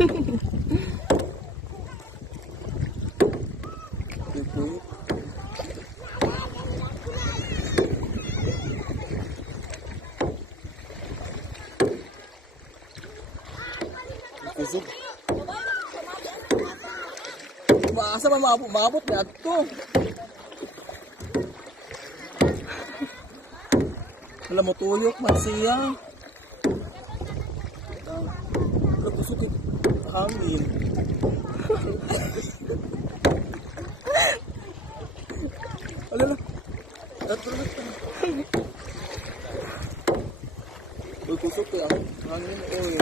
Kusog. Maasa man maabot na ito. Wala mo tuyok man siya. Wala kusog hangin. Wala lang. Uy, kusog kaya hangin. Uy.